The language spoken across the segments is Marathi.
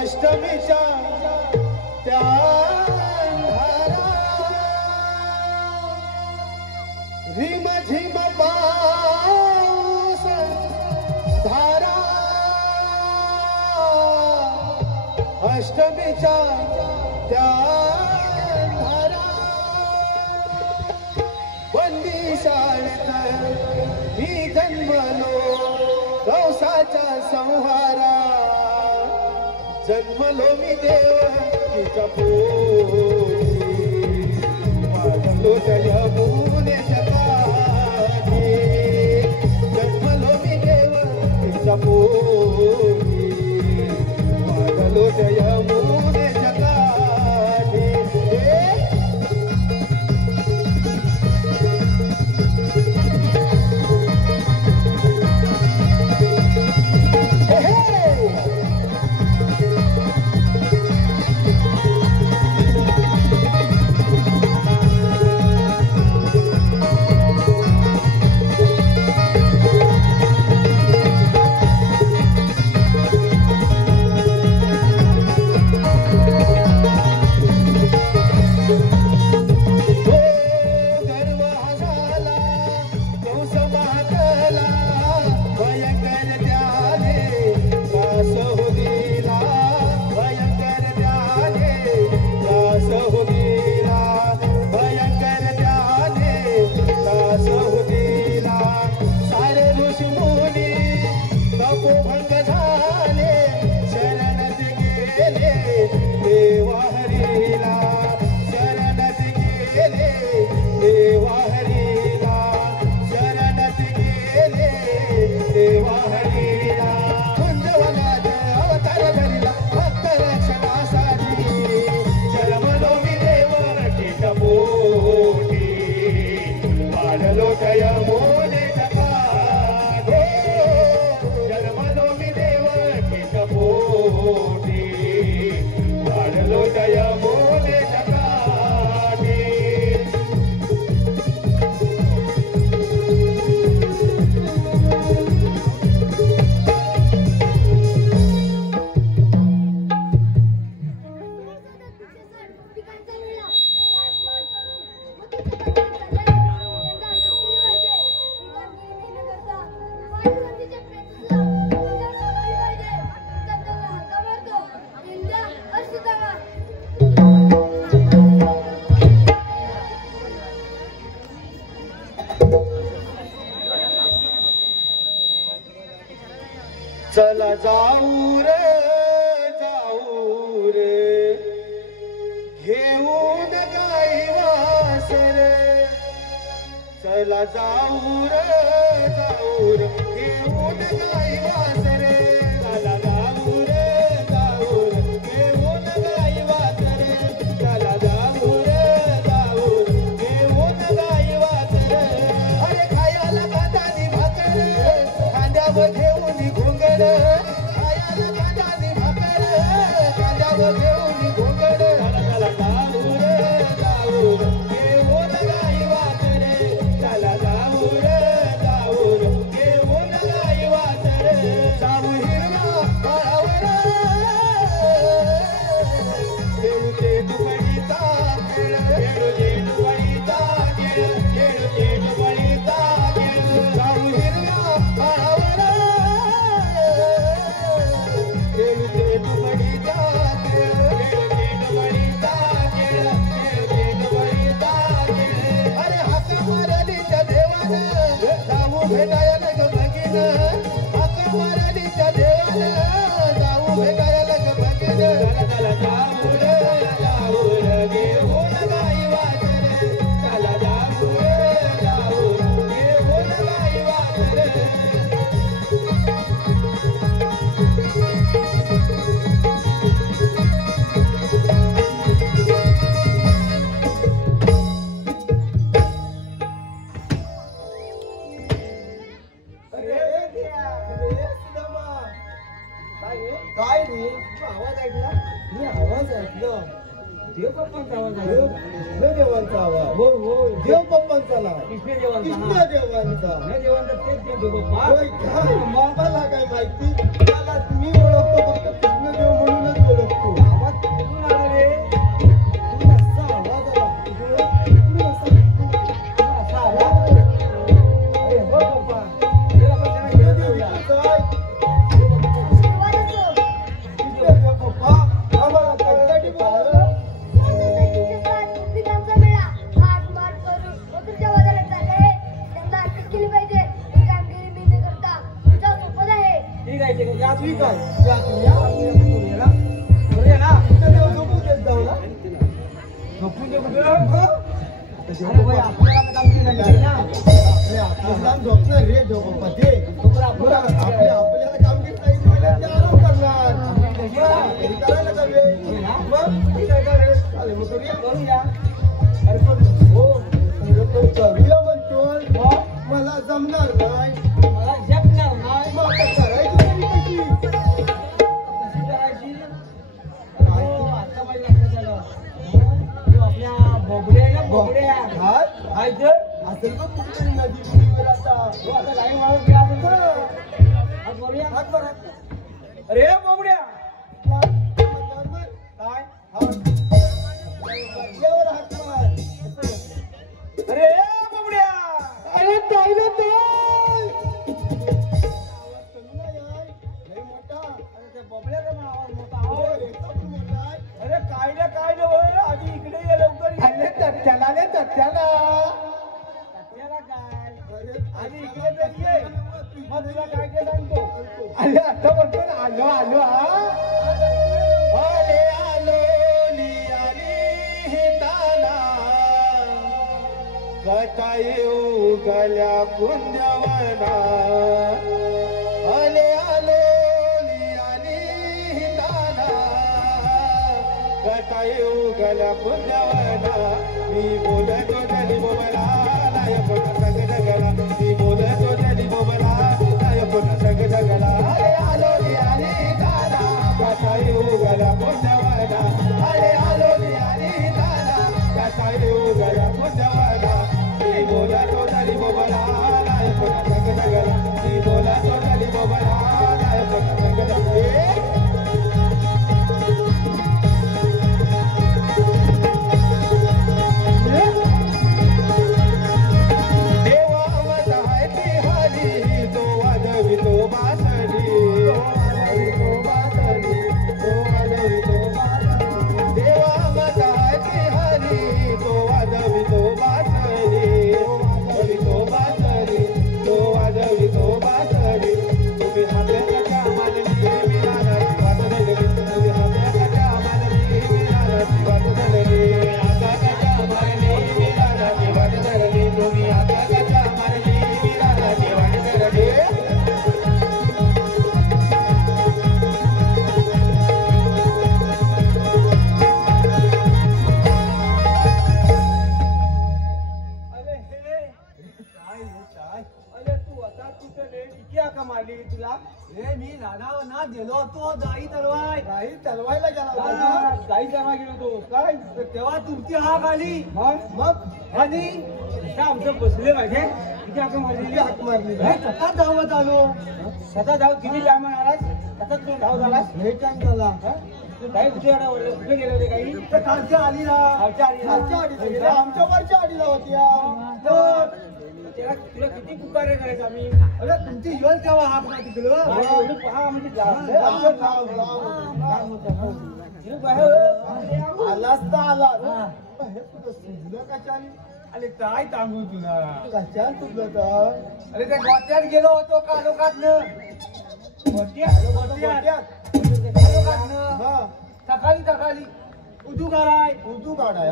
अष्टमीच्या त्या रिम झिम पाऊस धारा अष्टमीच्या त्या धारा बंदी शाळेत मी जन्मलो कौसाच्या संहारा जन्मलो मी देवाच्या पोटी वाढलो त्या यमुनेच्या काठी जन्मलो मी देवाच्या पोटी वाढलो त्या यमुनेच्या काठी चला जाऊ रे घेऊन गाई वासरे चला जाऊ रे घेऊन गाई वासरे चला जाऊ रे घेऊन गाई वासरे चला जाऊ रे घेऊन गाई वासरे अरे खायला कांदानी भाकर खांद्यावर घेऊन घोंगड खायला कांदानी भाकर खांद्यावर घेऊन घोंगड चला जाऊ रे घेऊन गाई वासरे चला जाऊ रे घेऊन गाई वासरे जाऊ हिरव्या माळावर खेळू ते दुबळीचा खेळ खेळू ते दुबळीचा खेळ खेळू ते दुबळीचा खेळ जाऊ हिरव्या माळावर खेळू ते दुबळीचा खेळ खेळू ते दुबळीचा खेळ खेळू ते दुबळीचा खेळ अरे हाक मारलीच्या देवानं जाऊ भेटायला ग भगीन हाक मारलीच्या देवानं जाऊ भेटायला ग भगीन चला जाऊ रे घेऊन गाई वासरे चला जाऊ रे घेऊन गाई वासरे काय रे आवाज ऐकला मी आवाज ऐकला देव बाप्पांचा आवाज आहे कृष्ण देवांचा आवाज हो हो देव बाप्पांचा ना कृष्ण देवांचा तेच देव बाप्पा मामाला काय माहिती मला तुम्ही ओळखतो फक्त कृष्ण देव म्हणूनच काय या तुम्ही बरोबर ना झोपून देत जाऊ ना झोपून दे कुठे अरे भाई आपल्याला काम केलं ना आपल्याला झोपणार रे झोपते आपल्याला काम केलं नाही आराम करणार करायला का वेळ मग करूया अरे पण हो करूया म्हणतोय मला जमणार नाही मला झेपणार नाही मग आता करायची तरी कशी करायची आता माझ्या लक्षात आलं आपल्या बोबड्या ना बोबड्या काय तर असेल का कुठेतरी नदी आता आता काही माणूस घ्या आपण हात मारूया हात मारा अरे बोबड्या काय यावर हात मार अरे बोबड्या अरे ताईला ताई आवाज कमी नाही यार लय मोठा अरे त्या बोबड्याचा पण आवाज मोठा हो, आवाज याचा पण मोठा आहे. अरे काय ना आधी इकडे ये लवकर ये. अरे तथ्याला रे तथ्याला त्याला काय अरे आधी इकडे तर ये मग तुला काय ते सांगतो अरे आता म्हणतो ना आलो आलो हा अरे आलो लियाली हिताला कथा येऊ गल्या कुंजवना अरे आलो लियाली हिताला कथा येऊ गल्या कुंजवना मी बोलतो तरी बोला नायक संग जगला मी बोलतो तरी बोला नायक संग जगला अरे आलो लियाली हिताला कथा येऊ गल्या कुंजवना अरे आलो लियाली हिताला कथा येऊ गल्या कुंजवना मी बोलतो तरी बोला नायक संग जगला मी बोलतो तरी बोला नायक संग जगला तेव्हा तुमची हाक आली मग आणि आमचं बसले पाहिजे किती हाक मारली हाक मारली सतत धावत आलो सतत धाव किती टाइम आलास सतत तू धाव झालास हे टाइम झाला काही कुठे कुठे गेले होते काही कालच्या आलीला आमच्या वरच्या आडीला होत्या तुला किती पुकारे करायचं आम्ही अरे तुमची येल तेव्हा हाक नाही तिकडं पहा म्हणजे आलास तर आलास हे तुझं सुजलं कशाने अरे काय सांगू तुला कशाने तुझलं तर अरे त्या गोट्यात गेलो होतो कालोखातनं सकाळी उदू काढाय उदू काढाय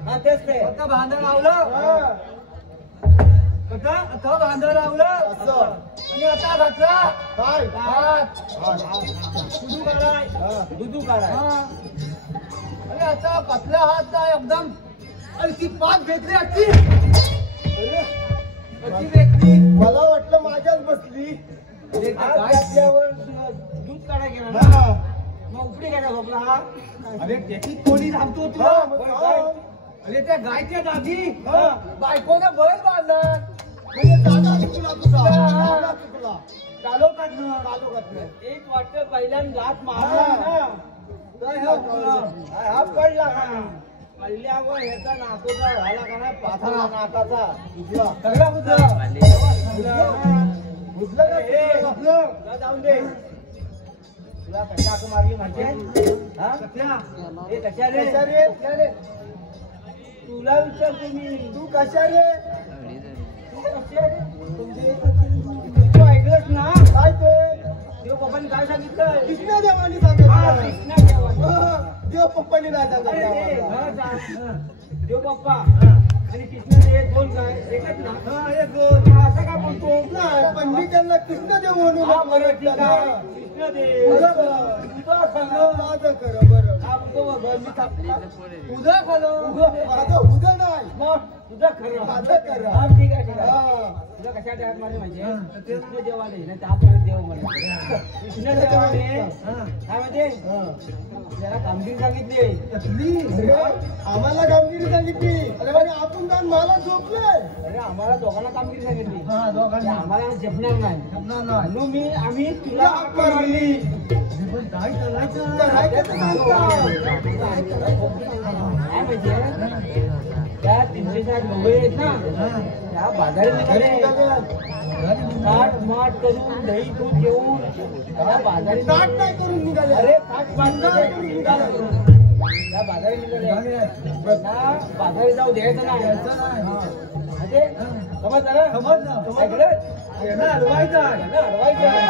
हा तेच ते आता भांडण लावलं आता भांडण लावलं असं आणि आता घातला काय दुधू काढाय आणि आता कसला हात ना एकदम आणि ती पाच भेटली अशी भेटली मला वाटलं माझ्याच बसली घातल्यावर दूध काढाय गेला ना मग उपडी काय झोपला हा अरे त्याची कोणी सांगतो तुला अरे त्या गायच्या जागी बायकोने बैल बांधणार म्हणजे दादा चुकला तुझा चुकला कालोखातनं एक वाटतं पहिल्यांदा हात मारला ना हा पडला का पडल्यावर ह्याचा नाकोचा झाला का नाही पाथाला नाकाचा सगळा बुजला जाऊन दे तुला कशा हाक मारली म्हणजे हा हे कशा रे तुला विचारतो मी तू कशा रे तू कशा रे ऐकलंच ना काय ते देव बाबांनी काय सांगितलं कृष्ण देवानी सांगितलं कृष्णा देवानी देव पप्पानी नाही सांगत अरे, आम्हाला. खरं सांग. देव बाप्पा आणि कृष्ण देव दोन काय एकच ना एक दोन. असं का बोलतो नाही, पण मी त्यांना कृष्ण देव म्हणून हा बरं ठीक म्हटलं आहे ना. कृष्ण देव बरं. तुझं खरं माझं खरं बरं हा बोलतो बघ, मी थांबला. तुझं खरं माझं उद्या नाही मग तुझं खरं माझं खरं. हा ठीक आहे ठीक आहे हा. तुला कशा टाइम मध्ये माहितीये कृष्ण देवाने ना त्यापर्यंत देव म्हणायचं कृष्ण देवाने काय माहितीये हा. आपल्याला कामगिरी सांगितली अरे, आम्हाला कामगिरी सांगितली अरे म्हणजे आपण जाऊन मला झोपले अरे आम्हाला दोघांना कामगिरी सांगितली ते आम्हाला झेपणार नाही म्हणून आम्ही तुला हाक मारली. करायचं करायचं तर सांगा. काय माहितीये त्या 360 लोक आहेत ना त्या बाजारात निघाले ताट माट करून दही दूध घेऊन त्या बाजारी ताट नाही करून निघाले अरे ताट बांधणार करून निघाले त्या बाजारी निघाले त्यांना बाजारी जाऊ द्यायचं नाही म्हणजे समज ऐकलं यांना अडवायचं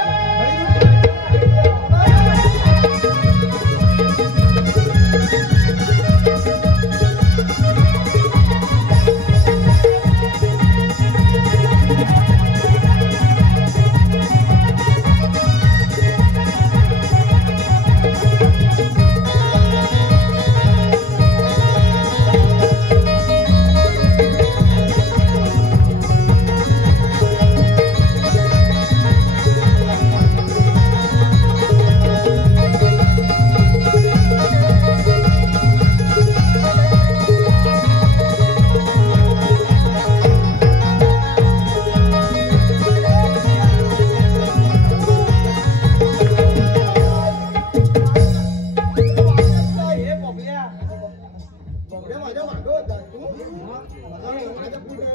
माझ्या मागं होता तू माझ्या पुढे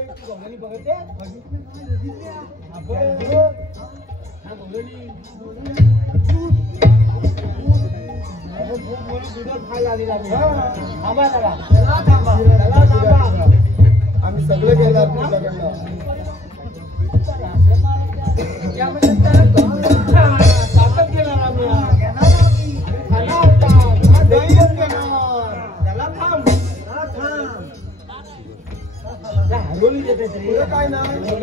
आम्ही सगळं घेणार तुमच्याकडनं ताकद घेणार आम्ही दैवत घेणार त्याला थांब हरवली देते पुढे काय नाही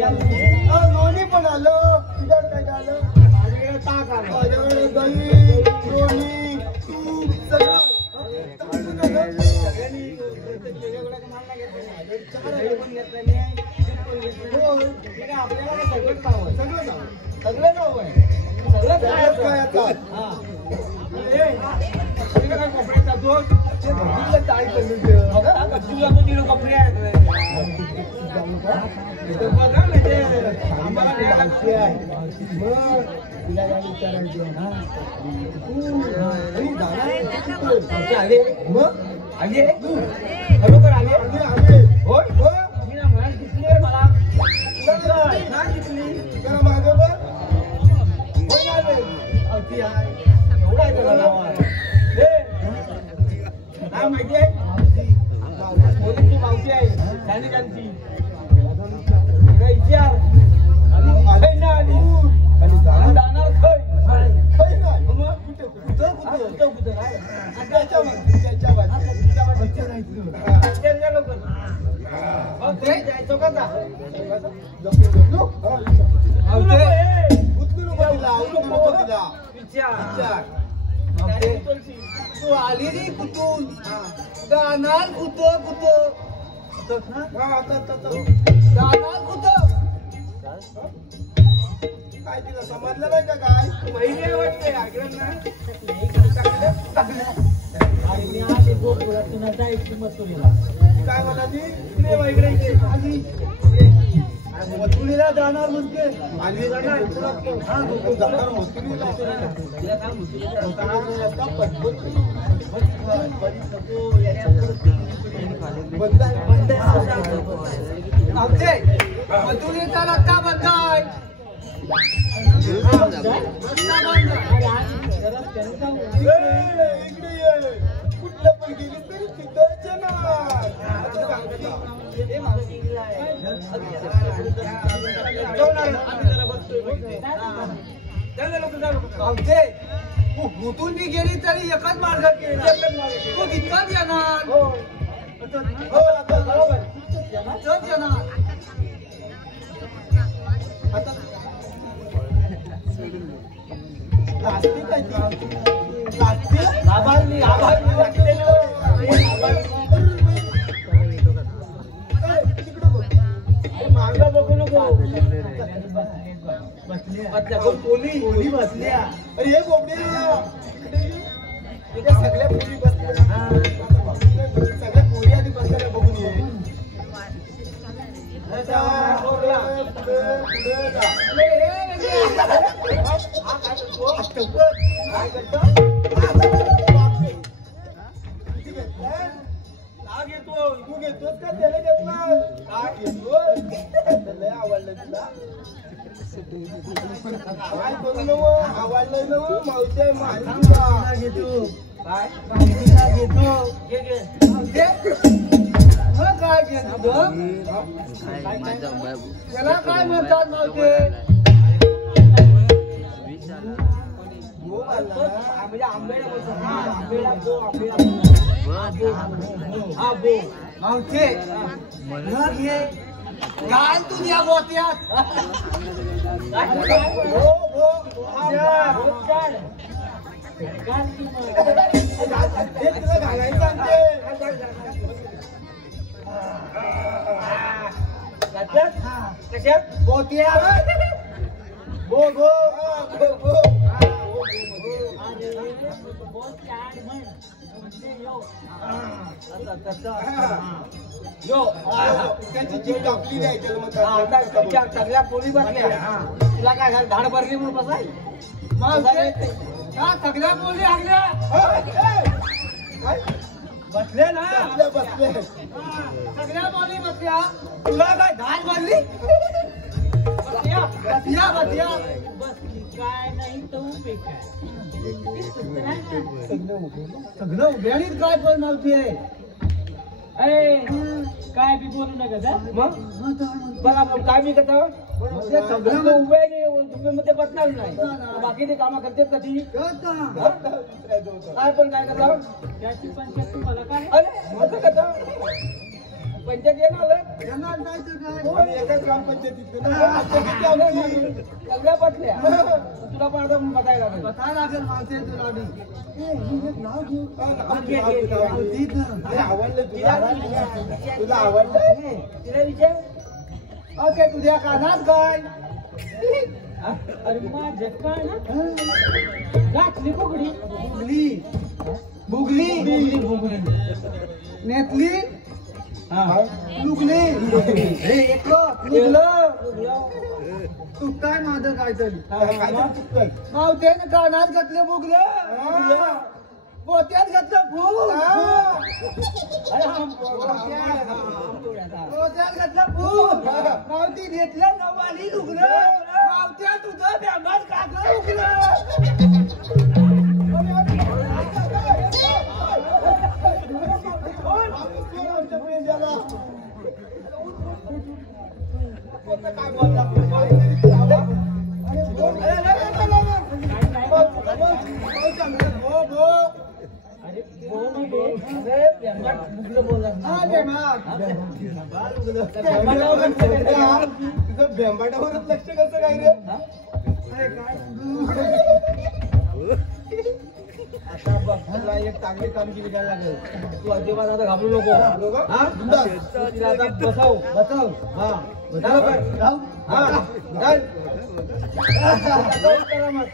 लोणी पण आलं तुझ्याकडे काय काय आलं माझ्याकडे ताक आलं माझ्याकडे दही लोणी तूप सगळं सगळ्यांनी वेगवेगळ्या माल घेतले चहा पण घेतलेली आहे दूध पण घेतलेलं ठीक आहे आपल्याला काय सगळंच नाव आहे सगळं जाऊ सगळं नाव आहे सगळं सगळंच काय आता हा काय कपडे जातो काय करू तिकडे कपडे आहेत बघा म्हणजे आम्हाला द्यायला मावशी आहे मग तिला काय विचारायचं मावशी आले मग आले खरोखर आले आले होय हो मी ना म्हणाल दिसली आहे मला नाही दिसली जरा मागे बघ होय आले अवती आहे एवढा आहे त्याला नाव आहे काय माहिती आहे पोलीसची मावशी आहे सैनिकांची विचार आली ना आली खाली जाणार जाणार खय काही नाही मग कुठे कुठं कुठं कुठं काय त्याच्या बाजू त्याच्या बाजू त्यांच्या लोक मग ते जायचं का जा उचलू नको तिला उचलू नको तिला विचार तू आली रे कुठून जाणार कुठं कुठं जाणार कुठं काय तिला समजलं नाही का काय पहिले वाटते आग्रह ना काय म्हणा ती आली मथुरीला जाणार म्हणते आली जाणार जाणार मथुरीला मथुरीचा रस्ता बंदाय इकडे ये कुठलं पण गेली तरी तिथंच देणार. हे मावशी आहे. जाऊन आम्ही जरा बसतोय. चल लोक जाऊ. मावशे उठून बी गेली तरी एकच मार्ग तू तितकाच येणार. हो आता बरोबर तितकाच येणार. आता प्लास्टिक काय प्लास्टिक आभारली मार्ग बघू नको. बसल्या कोली बसल्या. अरे हे बोबड्या इथे सगळ्या पोरी बसल्या. सगळ्या पोरी आधी बसल्या बघून ये. पुढे जा. काय करतो? लाग येतो. तू घेतोस का त्याला घेतला? काय घेतोस? लय आवडलं तुला. काय करू नव आवडलं नव मावशी माहिती घेतो. काय माहितीला घेतो. घे काय घेतो. त्याला काय म्हणतात मावशे. म्हणजे आंबेला बोलतो. आंबेला बो मावशे घे घाल तुझ्या गोत्यात. तुला घालायचं सांगते. कशात गोत्या गो गो गो त्याची जीभ टाकली नाही त्याला सगळ्या पोरी बसल्या. तुला काय झालं धाड भरली म्हणून बसाय. सगळ्या पोरी लागल्या बसले ना. बसले सगळ्या पोरी बसल्या. तुला काय धाड भरली. काय नाही तो सगळं उभ्यानीच काय पण मावशी. काय बी बोलू नका. मग बघा काय बी करता. सगळं उभ्यामध्ये बसणार नाही. बाकीचे कामं करतात कधी काय पण काय करता. त्याची पंचायत तुम्हाला काय. अरे मग करता पंचायत येणार आम्ही एकाच ग्रामपंचायतीत सगळ्या बसल्या. तुला पण आता बसायला लागेल. बसायला लागेल मावशी तुला आवडलं तुला आवडलं तिला विचार. ओके तुझ्या कानात काय. अरे माझ्या काय ना घातली बुगडी. बुगली नेतली लुगली. तू काय माझं काय तरी मावत्याने कानात घातले बुगलं. पोत्यात घातलं फूल. पोत्यात घातलं फूल. मावती घेतलं नवाली लुगलं. मावत्या तुझं बेंबात कागलं उगलं. बेंबाटावरच लक्ष कसं काय रे. आता बघ तुला एक चांगली कामगिरी करायला लागेल. तू अजिबात आता घाबरू नको. तिला आता बसव. हा करा मग.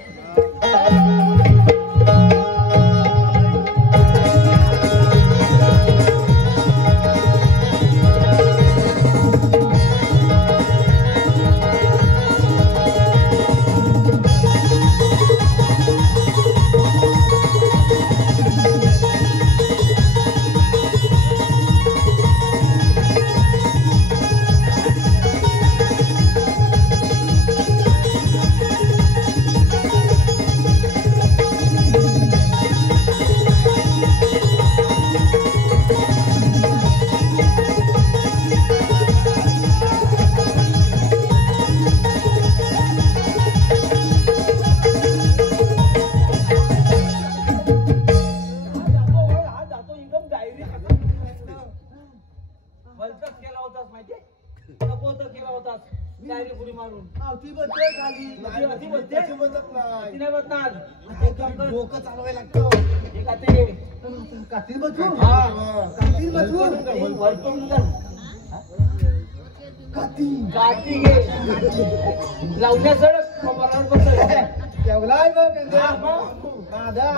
होतास माहितीये नकोत केला होतास डायरी पुरी मारून ती बसते खाली ती बसते? ती बसत नाही ती नाही बसणार डोकं चालवायला लागतं हे का ते कातील बसू हा. कातील बसू वरतून कर. कातील गाठी घे लावण्या सडक कमरावर बसल ठेवलाय बघ हा, मग. दादा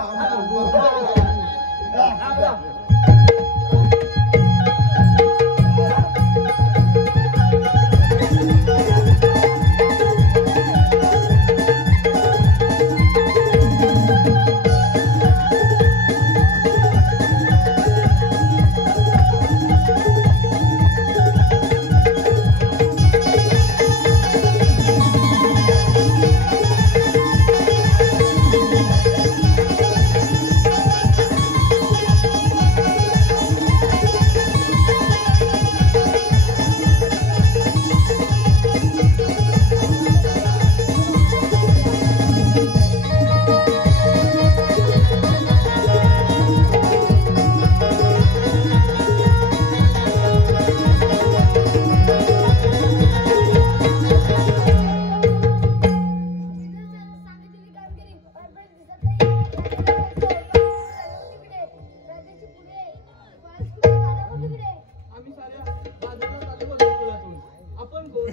आम्ही साऱ्या बाजूला चालू होतो पुण्यातून. आपण कोण?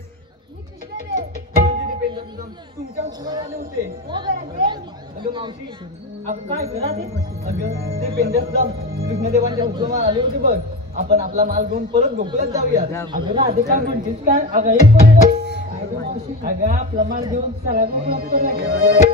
तुमच्या हुकमाला आले होते. अगं मावशी अगं काय करा ते अगं ते पेंडसराम कृष्णदेवांच्या हुकमाला आले होते बघ. आपण आपला माल घेऊन परत गोकुळात जाऊया. अगं राधे काय म्हणतेस काय अगं हे पण अगं आपला माल घेऊन चला गोकुळात करूया.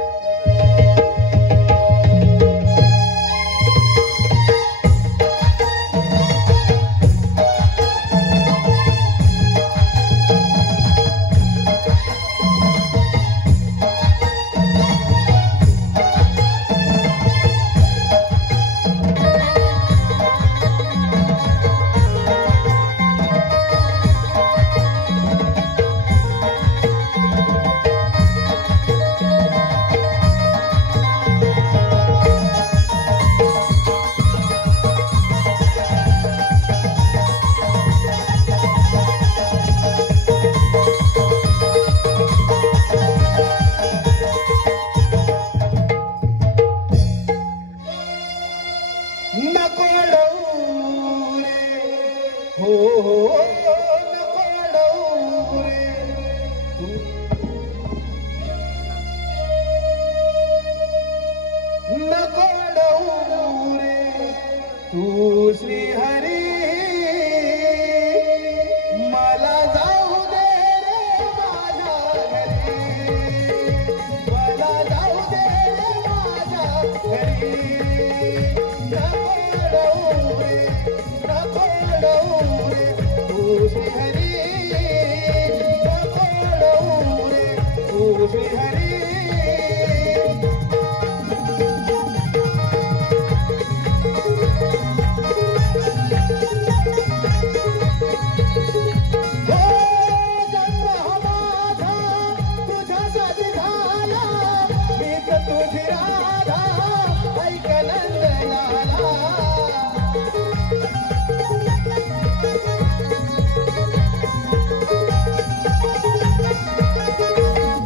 तू श्री हरी मला जाऊ दे रे माझ्या घरी मला जाऊ दे रे माझ्या घरी नको रडू रे तू श्री हरी नको रडू रे तू श्री हरी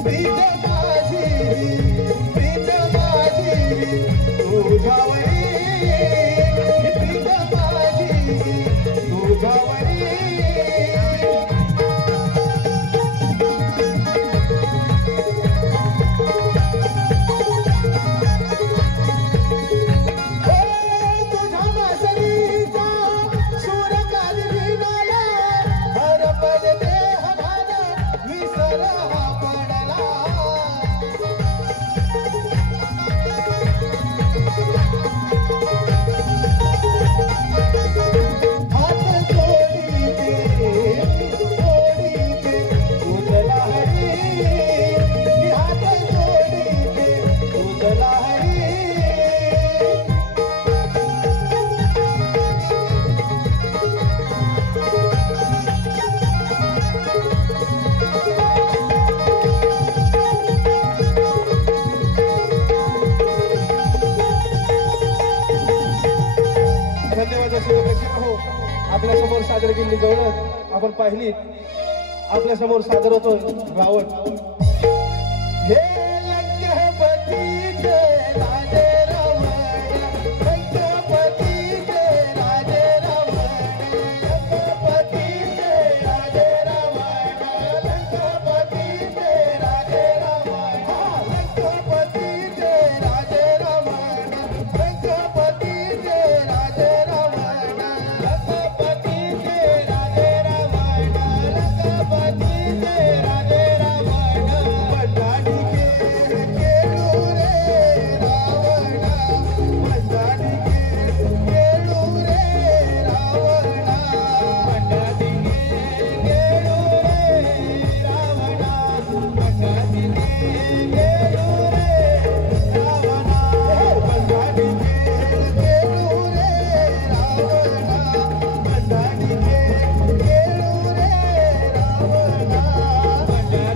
We आपण पाहिली आपल्या समोर सादर होतो रावण. हे लंकापतीचे राजे रावण, लंकापतीचे राजे रावण, लंकापतीचे राजे रावण, लंकापतीचे राजे रावण, लंकापतीचे राजे रावण, लंकापतीचे राजे रावण, लंकापतीचे राजे रावण, लंकापतीचे राजे रावण, बंडाणी केलू रे रावण, बंडाणी केलू रे रावण, बंडाणी केलू रे रावण, बंडाणी केलू रे रावण, बंडाणी केलू रे रावण, बंडाणी केलू रे रावण, बंडाणी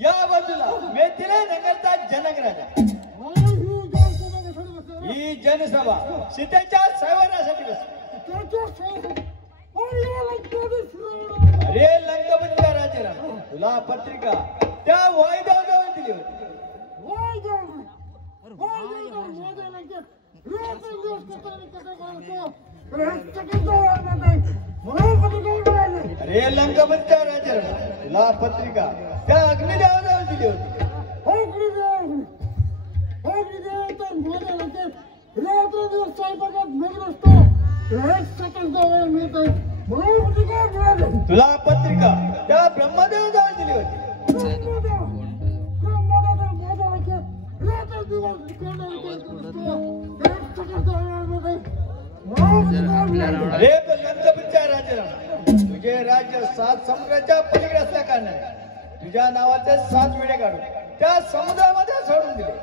या बाजूला मेथिले नगरचा जनक राजा. ही जनसभा सीतेच्या सैवानासाठी बसली. अरे लंकापतीच्या राजाला तुला पत्रिका त्या वायद्यावर दिली होती. अरे लंकापतीच्या राजाला तुला पत्रिका त्या अग्निदेवाजवळ दिली होती. तुला पत्रिका त्या ब्रह्मदेवाजवळ दिली होती. अरे पण लंकापतीच्या राजाला तुझे राज्य 7 समुद्राच्या पलीकडे असल्या कारणाने तुझ्या नावाचे 7 विडे काढून त्या समुद्रामध्ये सोडून दिले.